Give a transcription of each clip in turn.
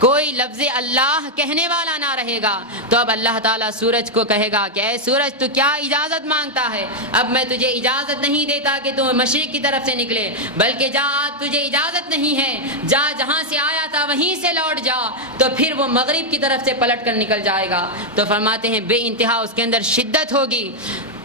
کوئی لفظ اللہ کہنے والا نہ رہے گا تو اب اللہ تعالیٰ سورج کو کہے گا کہ اے سورج تو کیا اجازت مانگتا ہے؟ اب میں تجھے اجازت نہیں دیتا کہ تو مشرق کی طرف سے نکلے، بلکہ جا آج تجھے اجازت نہیں ہے، جا جہاں سے آیا تھا وہیں سے لوٹ جا۔ تو پھر وہ مغرب کی طرف سے پلٹ کر نکل جائے گا۔ تو فرماتے ہیں بے انتہا اس کے اندر شدت ہوگی،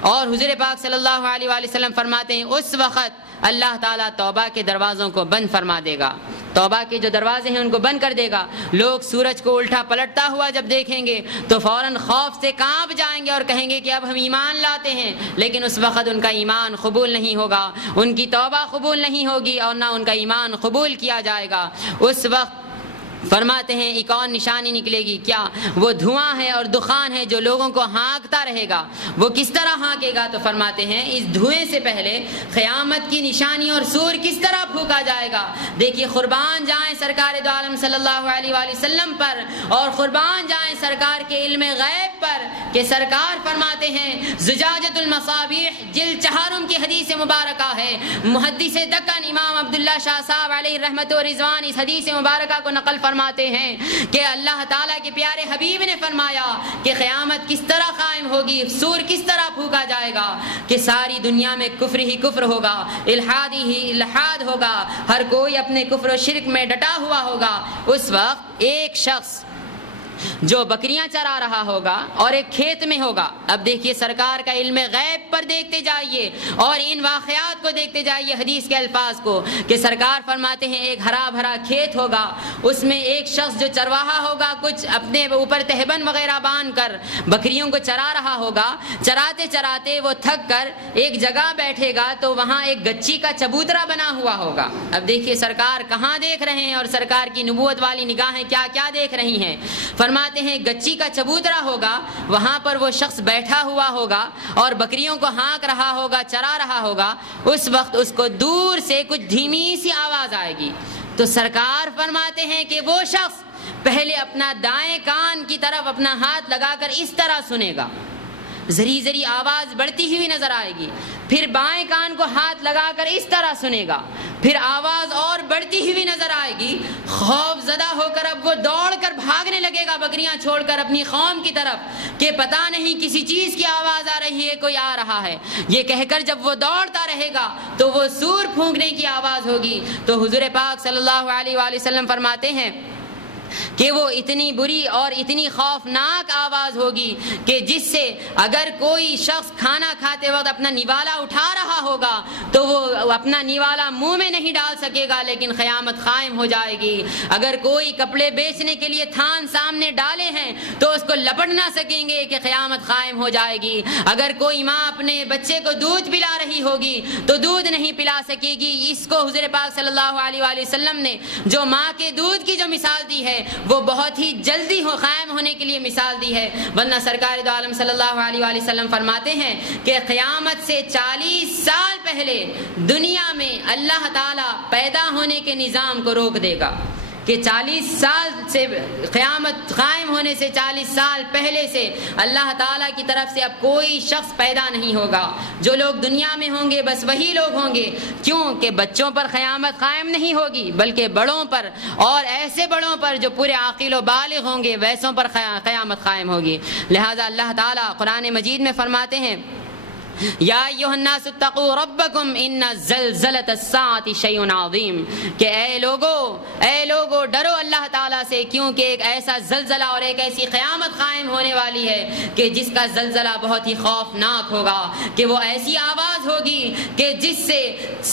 اور حضور پاک صلی اللہ علیہ وآلہ وسلم فرماتے ہیں اس وقت اللہ تعالیٰ توبہ کے دروازوں کو بند فرما دے گا، توبہ کے جو دروازے ہیں ان کو بند کر دے گا۔ لوگ سورج کو الٹا پلٹتا ہوا جب دیکھیں گے تو فوراً خوف سے کانپ جائیں گے اور کہیں گے کہ اب ہم ایمان لاتے ہیں، لیکن اس وقت ان کا ایمان قبول نہیں ہوگا، ان کی توبہ قبول نہیں ہوگی اور نہ ان کا ایمان قبول کیا جائے گا۔ اس وقت فرماتے ہیں ایک اور نشانی نکلے گی، کیا؟ وہ دھواں ہے اور دخان ہے جو لوگوں کو ہانکتا رہے گا۔ وہ کس طرح ہانکے گا؟ تو فرماتے ہیں اس دھوئیں سے پہلے قیامت کی نشانی اور سور کس طرح پھونکا جائے گا۔ دیکھیے قربان جائیں سرکار دو عالم صلی اللہ علیہ وآلہ وسلم پر، اور قربان جائیں سرکار کے علم غیب پر کہ سرکار فرماتے ہیں زجاجۃ المصابیح جلد 4 کی حدیث مبارکہ ہے۔ محدث دکن امام عبداللہ شاہ صاحب علیہ رحمت و رضوان اس حدیث مبارکہ کو نقل فرماتے ہیں کہ اللہ تعالیٰ کے پیارے حبیب نے فرمایا کہ قیامت کس طرح قائم ہوگی، سور کس طرح پھونکا جائے گا کہ ساری دنیا میں کفر ہی کفر ہوگا، الحاد ہی الحاد ہوگا، ہر کوئی اپنے کفر و شرک میں ڈٹا ہوا ہوگا۔ اس وقت ایک شخص جو بکریاں چرا رہا ہوگا اور ایک کھیت میں ہوگا۔ اب دیکھیے سرکار کا علم غیب پر دیکھتے جائیے اور ان واقعات کو دیکھتے جائیے حدیث کے الفاظ کو کہ سرکار فرماتے ہیں ایک ہرا بھرا کھیت ہوگا، اس میں ایک شخص جو چرواہا ہوگا کچھ اپنے اوپر تہبند وغیرہ باندھ کر بکریوں کو چرا رہا ہوگا۔ چراتے چراتے وہ تھک کر ایک جگہ بیٹھے گا تو وہاں ایک گچی کا چبوترا بنا ہوا ہوگا۔ اب دیکھیے سرکار کہاں دیکھ رہے ہیں اور سرکار کی نبوت والی نگاہیں کیا کیا دیکھ رہی ہیں۔ فرماتے ہیں گچی کا چبوترا ہوگا، وہاں پر وہ شخص بیٹھا ہوا ہوگا اور بکریوں کو ہانک رہا ہوگا، چرا رہا ہوگا۔ اس وقت اس کو دور سے کچھ دھیمی سی آواز آئے گی تو سرکار فرماتے ہیں کہ وہ شخص پہلے اپنا دائیں کان کی طرف اپنا ہاتھ لگا کر اس طرح سنے گا، ذری ذری آواز بڑھتی ہوئی نظر آئے گی، پھر بائیں کان کو ہاتھ لگا کر اس طرح سنے گا، پھر آواز اور بڑھتی ہوئی نظر آئے گی۔ خوف زدہ ہو کر اب وہ دوڑ کر بھاگنے لگے گا بکریاں چھوڑ کر اپنی قوم کی طرف کہ پتہ نہیں کسی چیز کی آواز آ رہی ہے، کوئی آ رہا ہے، یہ کہہ کر جب وہ دوڑتا رہے گا تو وہ سور پھونکنے کی آواز ہوگی۔ تو حضور پاک صلی اللہ علیہ وآلہ وسلم فرماتے ہیں کہ وہ اتنی بری اور اتنی خوفناک آواز ہوگی کہ جس سے اگر کوئی شخص کھانا کھاتے وقت اپنا نوالا اٹھا رہا ہوگا تو وہ اپنا نوالا منہ میں نہیں ڈال سکے گا، لیکن قیامت قائم ہو جائے گی۔ اگر کوئی کپڑے بیچنے کے لیے تھان سامنے ڈالے ہیں تو اس کو لپٹ نہ سکیں گے کہ قیامت قائم ہو جائے گی۔ اگر کوئی ماں اپنے بچے کو دودھ پلا رہی ہوگی تو دودھ نہیں پلا سکے گی۔ اس کو حضور پاک صلی اللہ علیہ وآلہ وسلم نے جو ماں کے دودھ کی جو مثال دی ہے وہ بہت ہی جلدی قائم ہونے کے لیے مثال دی ہے، ورنہ سرکار دو عالم صلی اللہ علیہ وآلہ وسلم فرماتے ہیں کہ قیامت سے 40 سال پہلے دنیا میں اللہ تعالیٰ پیدا ہونے کے نظام کو روک دے گا کہ 40 سال سے قیامت قائم ہونے سے 40 سال پہلے سے اللہ تعالیٰ کی طرف سے اب کوئی شخص پیدا نہیں ہوگا۔ جو لوگ دنیا میں ہوں گے بس وہی لوگ ہوں گے، کیوں کہ بچوں پر قیامت قائم نہیں ہوگی بلکہ بڑوں پر، اور ایسے بڑوں پر جو پورے عاقل و بالغ ہوں گے ویسوں پر قیامت قائم ہوگی۔ لہذا اللہ تعالیٰ قرآن مجید میں فرماتے ہیں یا ایھا الناس اتقوا ربکم ان زلزلۃ الساعۃ شیء عظیم، کہ اے لوگو ڈرو اللہ تعالیٰ سے، کیونکہ ایک ایسا زلزلہ اور ایک ایسی قیامت قائم ہونے والی ہے کہ جس کا زلزلہ بہت ہی خوفناک ہوگا، کہ وہ ایسی آواز ہوگی کہ جس سے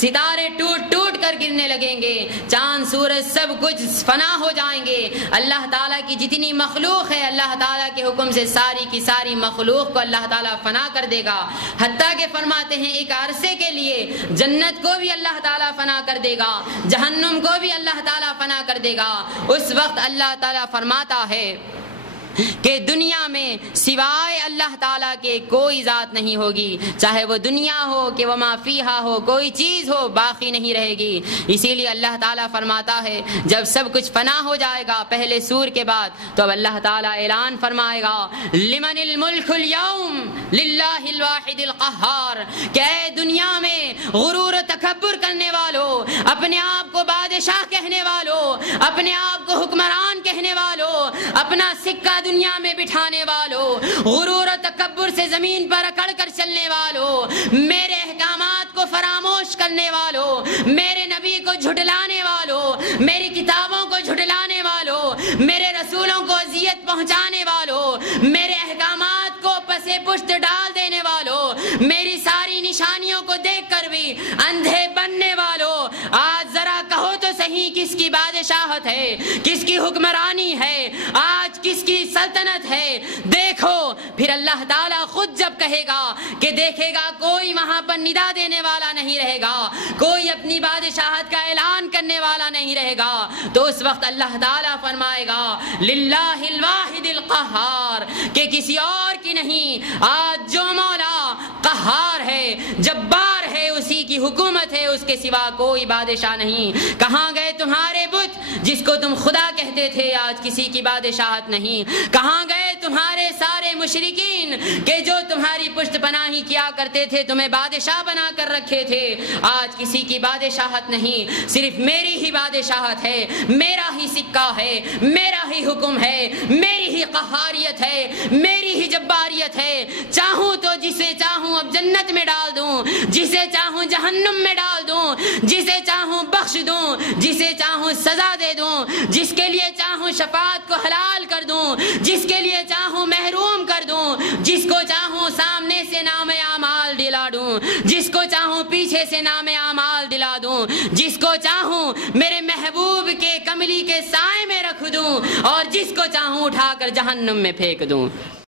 ستارے ٹوٹ ٹوٹ کر گرنے لگیں گے، چاند سورج سب کچھ فنا ہو جائیں گے۔ اللہ تعالیٰ کی جتنی مخلوق ہے اللہ تعالیٰ کے حکم سے ساری کی ساری مخلوق کو اللہ تعالیٰ فنا کر دے گا، حتیٰ کہ فرماتے ہیں ایک عرصے کے لیے جنت کو بھی اللہ تعالیٰ فنا کر دے گا، جہنم کو بھی اللہ تعالیٰ فنا کر دے گا۔ اس وقت اللہ تعالیٰ فرماتا ہے کہ دنیا میں سوائے اللہ تعالیٰ کے کوئی ذات نہیں ہوگی، چاہے وہ دنیا ہو کہ وہ ما فیہا ہو، کوئی چیز ہو باقی نہیں رہے گی۔ اسی لیے اللہ تعالیٰ فرماتا ہے جب سب کچھ فنا ہو جائے گا پہلے سور کے بعد تو اب اللہ تعالیٰ اعلان فرمائے گا لمن الملک اليوم للہ الواحد القہار، کہ اے دنیا میں غرور و تکبر کرنے والوں، اپنے آپ کو بادشاہ کہنے والوں، اپنے آپ کو حکمران کہنے اپنا سکہ دنیا میں بٹھانے والوں، غرور و تکبر سے زمین پر اکڑ کر چلنے والوں، میرے احکامات کو فراموش کرنے والوں، میرے نبی کو جھٹلانے والوں، میری کتابوں کو جھٹلانے والوں، میرے رسولوں کو اذیت پہنچانے والوں، میرے احکامات کو پسے پشت ڈال دینے والوں، میری ساری نشانیوں کو دیکھ کر بھی اندھے بننے والوں، آج ذرا کہو تو صحیح کس کی بادشاہت ہے، کس کی حکمرانی ہے، آج کس کی سلطنت ہے؟ دیکھو پھر اللہ تعالیٰ خود جب کہے گا کہ دیکھے گا کوئی وہاں پر ندا دینے والا نہیں رہے گا، کوئی اپنی بادشاہت کا اعلان کرنے والا نہیں رہے گا، تو اس وقت اللہ تعالیٰ فرمائے گا للہ الواحد القہار، کہ کسی اور کی نہیں، آج جو مولا قہار ہے، جبار ہے، اسی کی حکومت ہے، اس کے سوا کوئی بادشاہ نہیں۔ کہاں گئے تمہارے بت جس کو تم خدا کہتے تھے؟ آج کسی کی بادشاہت نہیں۔ کہاں گئے تمہارے سارے مشرکین کہ جو تمہاری پشت پناہی کیا کرتے تھے، تمہیں بادشاہ بنا کر رکھے تھے؟ آج کسی کی بادشاہت نہیں، صرف میری ہی بادشاہت ہے، میرا ہی سکہ ہے، میرا ہی حکم ہے، میری ہی قہاریت ہے، میری ہی جباریت ہے۔ چاہوں تو جسے چاہوں اب جنت میں ڈال دوں، جسے چاہوں جہنم میں ڈال دوں، جسے چاہوں بخش دوں، جسے چاہوں سزا دے دوں، جس کے لیے چاہوں شفاعت کو حلال کر دوں، جس کے لیے چاہوں محروم کر دوں، جس کو چاہوں سامنے سے نام اعمال دلا دوں، جس کو چاہوں پیچھے سے نام اعمال دلا دوں، جس کو چاہوں میرے محبوب کے کملی کے سائے میں رکھ دوں، اور جس کو چاہوں اٹھا کر جہنم میں پھینک دوں۔